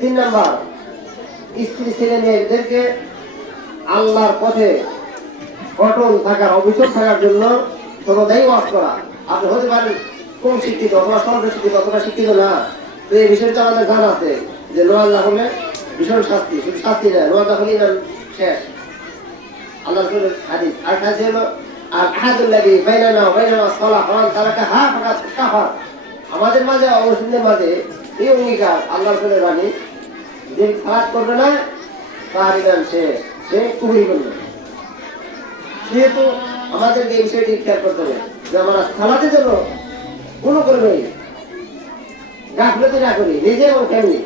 তিন নাম্বার, স্ত্রী ছেলে মেয়েদেরকে আল্লাহর পথে অটল থাকার, অবিচল থাকার জন্য সর্বদাই ওয়াজ করা। আপনি হতে পারেন কম শিক্ষিত অথবা স্বল্প শিক্ষিত অথবা শিক্ষিত না, তো এই বিষয়টা আমাদের জানা আছে যে নোয়াজা হলে ভীষণ শাস্তি, শুধু শাস্তি নয়, নোয়াজা হলে ইমান শেষ। আল্লাহ হাদিস আর কাছে হলো আর আহাদুল্লাহি বাইনানা ওয়া বাইনা সালাহ ওয়া তারাকা হা ফাকাত কাফার। আমাদের মাঝে অমুসলিমদের মাঝে এই অঙ্গীকার আল্লাহর রাসূলের বাণী, যে সালাত করবে না তার ইমান শেষ, সে কুফরি করবে। সেহেতু আমাদেরকে এই বিষয়টি খেয়াল করতে হবে যে আমরা সালাতের জন্য কোনো করবে গাফলতি না করি, নিজে এবং ফ্যামিলি।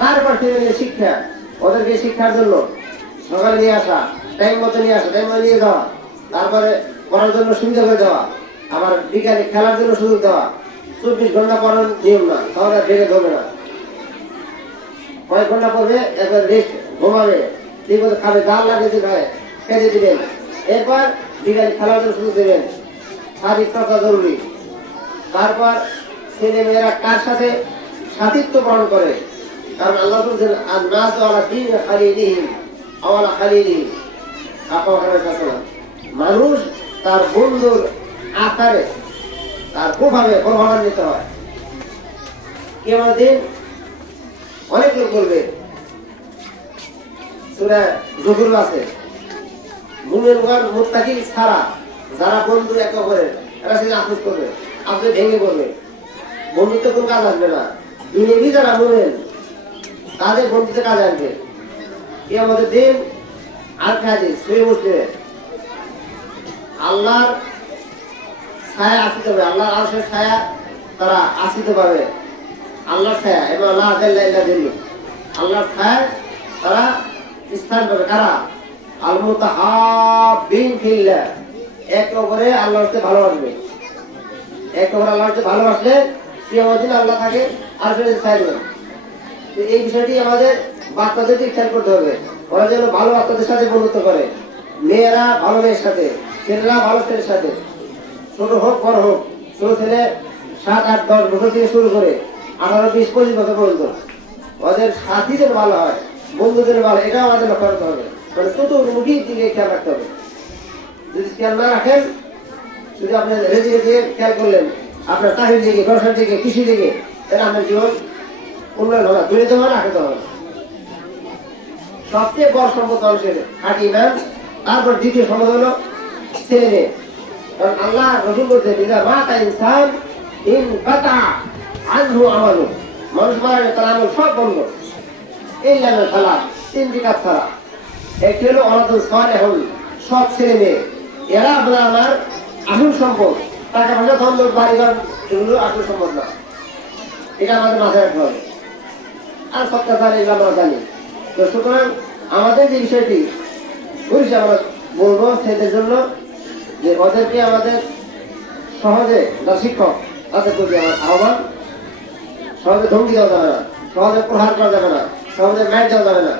তারপর ফ্যামিলির শিক্ষা, ওদেরকে শিক্ষার জন্য সকালে নিয়ে আসা, টাইম মতো নিয়ে আসা, টাইম মতো নিয়ে যাওয়া, তারপরে পড়ার জন্য সুবিধা করে দেওয়া, আবার বিকালে খেলার জন্য সুযোগ দেওয়া। 24 ঘন্টা পড়ার নিয়ম না, তাহলে বেড়ে ধরবে না। কয়েক ঘন্টা পড়বে, একবার রেস্ট, ঘুমাবে, ঠিক মতো খাবে, জাল লাগিয়ে খায় খেতে দিবেন, এরপর বিকালে খেলার জন্য সুযোগ দেবেন। শারীরিক চর্চা জরুরি। তারপর ছেলে মেয়েরা কার সাথে সাথিত্ব গ্রহণ করে, কারণ আল্লাহ বলছেন আন-নাসু আলা দীনি খালিলিহিম আও আলা খালিলিহিম। মানুষ তার বন্ধুর আকারে, তার প্রভাবে প্রভাবান্বিত হয়। কিয়ামতের দিন অনেক লোক বলবে, সূরা যুখরুফ আছে, মুমিন ওয়াল মুত্তাকি ছাড়া যারা বন্ধু একে অপরের, এরা সেদিন আফসোস করবে, আফসোস ভেঙে পড়বে, বন্ধুত্ব কোনো কাজ আসবে না। দুনিয়াবি যারা মুমিন তাদের বন্ধুত্বে কাজ আসবে। কিয়ামতের দিন আর হাদিস সহিহ মুসলিমে আল্লাহর ছায়া আসিতে হবে, আল্লাহর আরশের ছায়া তারা আসিতে পারবে, আল্লাহর ছায়া এবং আল্লাহ আল্লাহর ছায়া তারা স্থান পাবে। কারা? আল মুতাহাব্বিন ফিল্লাহ, একে অপরে আল্লাহর সাথে ভালোবাসবে। একে অপরে আল্লাহর সাথে ভালোবাসলে কিয়ামতের দিন আল্লাহ তাকে আরশের ছায়া দেবেন। এই বিষয়টি আমাদের বাচ্চাদেরকে খেয়াল করতে হবে, ওরা যেন ভালো বাচ্চাদের সাথে বন্ধুত্ব করে। মেয়েরা ভালো মেয়ের সাথে, ছেলেরা ভালো ছেলের সাথে, ছোট হোক বড় হোক, ছোট ছেলে 7, 8, 10 বছর থেকে শুরু করে 18, 20, 25 বছর পর্যন্ত ওদের সাথী যেন ভালো হয়, বন্ধুদের ভালো, এটা আমাদের লক্ষ্য রাখতে হবে। মানে চতুর্মুখী দিকে খেয়াল রাখতে হবে। যদি খেয়াল না রাখেন, শুধু আপনি রেজিকে দিয়ে খেয়াল করলেন, আপনার চাকরির দিকে, ব্যবসার দিকে, কৃষি দিকে, তাহলে আপনার জীবন উন্নয়ন হবে, দূরে তো হবে, আগে হবে। সবচেয়ে বড় সম্পদ মানুষের খাঁটি ইমান, তারপর দ্বিতীয় সম্পদ হলো ছেলে মেয়ে। কারণ আল্লাহ রাসূল বলছেন ইযা মাতা ইনসান ইনকাতা আনহু আমালু, মানুষ মারা গেলে তার আমল সব বন্ধ, ইল্লা মিন সালাত, 3টি কাজ ছাড়া। একটি হলো ওয়ালাদুন সালিহুন, সৎ ছেলে মেয়ে, এরা আমার আসল সম্পদ। টাকা পয়সা, ধন দৌলত, বাড়িঘর, এগুলো আসল সম্পদ না, এটা আমাদের মাথায় রাখতে হবে। আর সৎ কাজ এগুলো আমরা জানি। তো সুতরাং আমাদের যে বিষয়টি বলছি, আমরা বলবো ছেলেদের জন্য যে ওদেরকে আমাদের সহজে, যারা শিক্ষক তাদের প্রতি আমার আহ্বান, সহজে ধমকি দেওয়া যাবে না, সহজে প্রহার করা যাবে না, সহজে ম্যাচ দেওয়া যাবে না।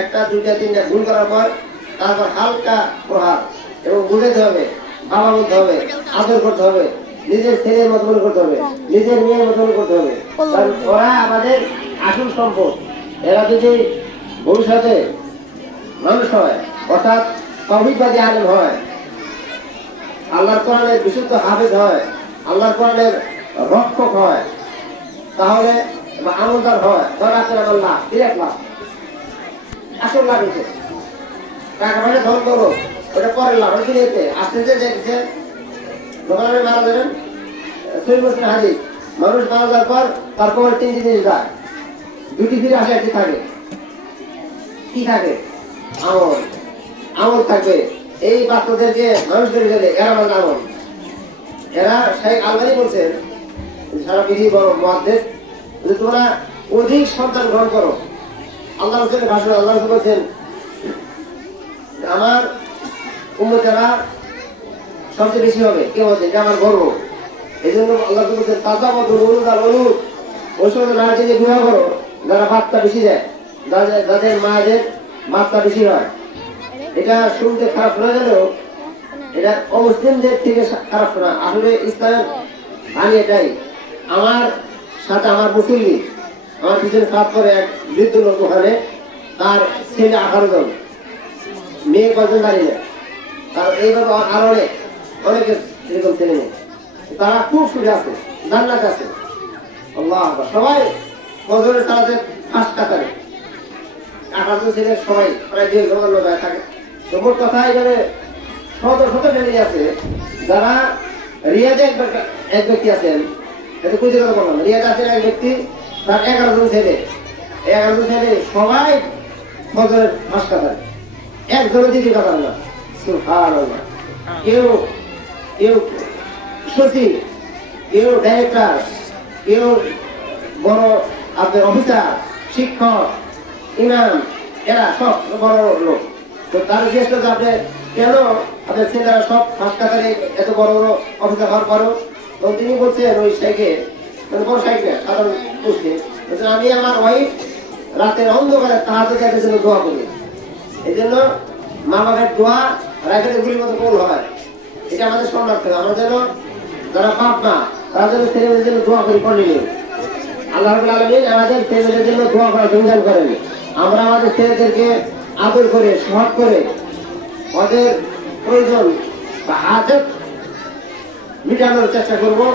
একটা 2টা 3টা ভুল করার পর তারপর হালকা প্রহার, এবং বুঝাতে হবে, বাবা বলতে হবে, আদর করতে হবে, নিজের ছেলের মতো মনে করতে হবে, নিজের মেয়ের মতো মনে করতে হবে। কারণ ওরা আমাদের আসল সম্পদ। এরা যদি ভবিষ্যতে মানুষ হয়, অর্থাৎ তাওহীদবাদী আলেম হয়, আল্লাহর কোরআনের বিশুদ্ধ হাফেজ হয়, আল্লাহর কোরআনের রক্ষক হয়, তাহলে আমলদার হয়, ধরা আল্লাহ লাভ, 3 লাখ আসল লাভ হচ্ছে। টাকা পয়সা ধন করো, ওটা পরের লাভ, ওটা কিনেতে আস্তে আস্তে দেখছে দোকানে মারা যাবেন। সহিহ মুসলিম হাদিস, মানুষ মারা যাওয়ার পর তার কবর 3টি জিনিস যায়, 2টি ফিরে আসে, 1টি থাকে। কি থাকে? আমল। আমল থাকবে। এই বাচ্চাদেরকে মানুষ করে গেলে এরা মানে আমল। এরা শেখ আলবানী বলছেন, সারা পৃথিবী বড় মুহাদ্দিস, যদি তোমরা অধিক সন্তান গ্রহণ করো, আল্লাহ রাসূলের ভাষণ, আল্লাহ রাসূল বলছেন আমার উম্মতেরা সবচেয়ে বেশি হবে, কে বলছে এটা আমার গর্ব। এই জন্য আল্লাহ রাসূল বলছেন তাযাওয়াদুল উলুদ আল উলুদ, ওই সময় নারীকে যে বিবাহ করো যারা বাচ্চা বেশি দেয়, যাদের মায়েদের বাচ্চা বেশি হয়। এটা শুনতে খারাপ শোনা গেলেও এটা অমুসলিমদের থেকে খারাপ শোনা, আসলে ইসলামের বাণী এটাই। আমার সাথে আমার মুসলিম আমার পিছনে সাত করে এক বৃদ্ধ লোক ওখানে, তার ছেলে 18 জন, মেয়ে কয়েকজন দাঁড়িয়ে নেয়, তার এইভাবে আরো অনেকে এরকম ছেলে মেয়ে, তারা খুব সুখে আছে, জান্নাতে আছে। আল্লাহ আকবার। সবাই ফজরের সালাতে ফাঁস কাতারে 18 জন ছেলে, সবাই প্রায় 2 লোক থাকে। তো মোট কথা এখানে শত শত ফ্যামিলি আছে যারা রিয়াদে এক ব্যক্তি আছেন, এটা কুইজের কথা বললাম, রিয়াদে আছেন এক ব্যক্তি, তার 11 জন ছেলে, 11 জন ছেলে সবাই ফজরের ফাঁস কাতারে, একজনের দিদি কাতার না। সুবহানাল্লাহ। কেউ কেউ সচিব, কেউ ডাইরেক্টর, কেউ বড় আপনার অফিসার, শিক্ষক, ইমাম, এরা সব বড় লোক। তো তার জিজ্ঞেস করছে, আপনি কেন আপনার ছেলেরা সব হাসপাতালে এত বড় বড় অফিসার হওয়ার পরও? তো তিনি বলছেন ওই সাইকে, মানে বড় সাইকে সাধারণ করছে, আমি আমার ওয়াইফ রাতের অন্ধকারে তাহাজ্জুদের জন্য দোয়া করি, এই জন্য মা বাবার দোয়া রাইফেলের গুলির মতো গোল হয়, এটা আমাদের স্মরণ রাখতে হবে। আমরা যেন যারা বাপ মা, তারা যেন ছেলেমেয়েদের জন্য দোয়া করি কন্টিনিউ। আল্লাহ রাব্বুল আলামিন আমাদের ছেলেমেয়েদের জন্য দোয়া করার সংবিধান করেন। আমরা আমাদের ছেলেদেরকে আদর করে, সহজ করে, ওদের প্রয়োজন বা হাজত মিটানোর চেষ্টা করবো।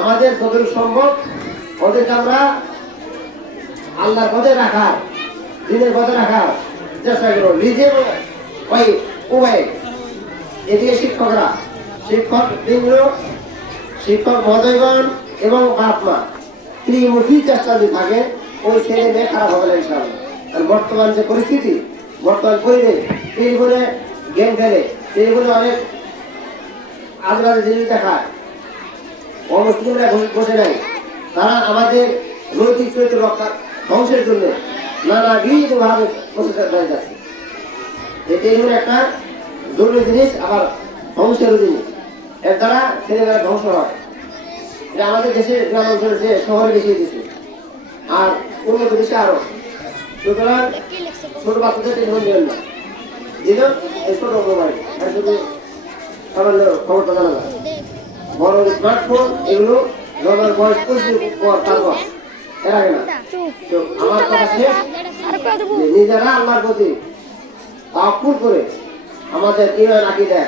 আমাদের যতটুকু সম্ভব ওদেরকে আমরা আল্লাহর পথে রাখার, দিনের পথে রাখার চেষ্টা করবো। নিজে ওই উভয়, এদিকে শিক্ষকরা, শিক্ষক বৃন্দ, শিক্ষক মহোদয়গণ এবং বাপ মা, ত্রিমুখী চেষ্টা যদি থাকে, ওই ছেলে মেয়ে খারাপ হবে না ইনশাআল্লাহ। আর বর্তমান যে পরিস্থিতি, বর্তমান পরিবেশ, টেলিফোনে গেম খেলে, টেলিফোনে অনেক আজবাজে জিনিস দেখায়, অমুসলিমরা বসে নাই, তারা আমাদের নৈতিক চরিত্র রক্ষা ধ্বংসের জন্য নানাবিধভাবে প্রচেষ্টা করে যাচ্ছে। এটি হলো একটা জরুরি জিনিস, আবার ধ্বংসের জিনিস, এর দ্বারা ছেলেমেয়েরা ধ্বংস হয়। এটা আমাদের দেশে গ্রাম অঞ্চলে যে শহরে বেশি দিচ্ছে, আর উন্নত দেশে আরো। সুতরাং ছোট বাচ্চাদের টেলিফোন দেবেন না, দিল এই ছোট মোবাইল, আর শুধু সামান্য খবরটা জানা যায়। বড় স্মার্টফোন এগুলো যখন বয়স 25 পর তারপর এর আগে না। তো আমার কথা শেষ, নিজেরা আল্লাহর প্রতি তাওয়াক্কুল করে আমাদের ঈমান আকীদা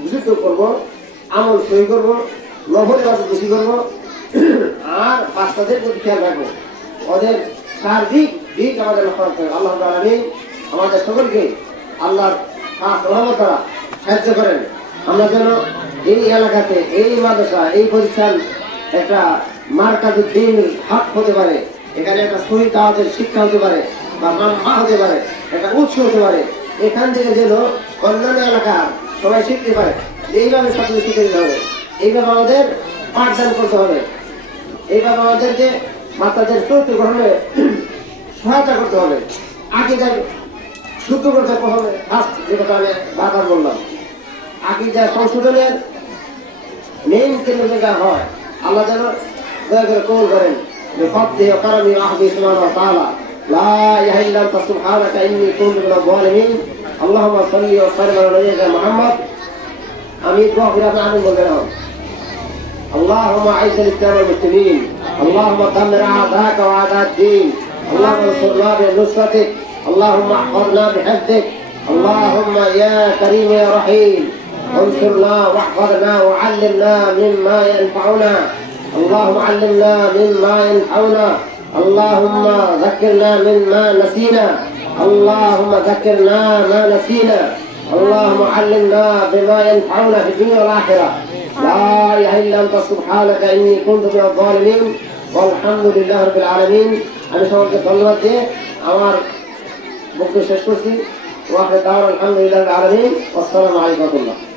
বিশুদ্ধ করবো, আমল সহি করবো, নফল ইবাদত বেশি করবো, আর বাচ্চাদের প্রতি খেয়াল রাখবো, ওদের সার্বিক দিক আমাদের লক্ষ্য রাখতে হবে। আল্লাহ রাব্বুল আলামিন আমাদের সকলকে আল্লাহর খাস রহমত দ্বারা সাহায্য করেন। আমরা যেন এই এলাকাতে, এই মাদ্রাসা, এই প্রতিষ্ঠান একটা মারকাজুদ দ্বীন হক হতে পারে, এখানে একটা সহিহ দাওয়াতের শিক্ষা হতে পারে, বা মানহা হতে পারে, একটা উৎস হতে পারে। এখান থেকে যেন অন্যান্য এলাকা সবাই শিখতে পারে, এইভাবে ছাত্র শিখে দিতে হবে, এইভাবে আমাদের পাঠদান করতে হবে, এইভাবে আমাদেরকে বাচ্চাদের চরিত্র গ্রহণে সহায়তা করতে হবে। আকীদা শুদ্ধ করতে প্রথমে ফার্স্ট যে কথা আমি বারবার বললাম, আকীদা সংশোধনের মেইন কেন্দ্রটা হয়। আল্লাহ যেন দয়া করে কবুল করেন। بفضله وكرمه وعهده سبحانه وتعالى لا اله الا انت سبحانك اني كنت من الظالمين اللهم صل وسلم على نبينا محمد امين. دعاء امين بولنا. اللهم اعز الاسلام والمسلمين، اللهم دمر اعداءك واعداء الدين، اللهم انصرنا بنصرتك، اللهم احفظنا بحفظك، اللهم يا كريم يا رحيم انصرنا واحفظنا وعلمنا مما ينفعنا، اللهم علمنا مما ينفعنا، اللهم ذكرنا مما نسينا، اللهم ذكرنا ما نسينا، اللهم علمنا بما ينفعنا في الدنيا والآخرة. لا إله إلا أنت سبحانك إني كنت من الظالمين والحمد لله رب العالمين. আমি সবাইকে ধন্যবাদ দিয়ে আমার বক্তব্য শেষ করছি। ওয়া আখিরু দাওয়ানা আলহামদুলিল্লাহি রাব্বিল আলামিন। আসসালামু আলাইকুম।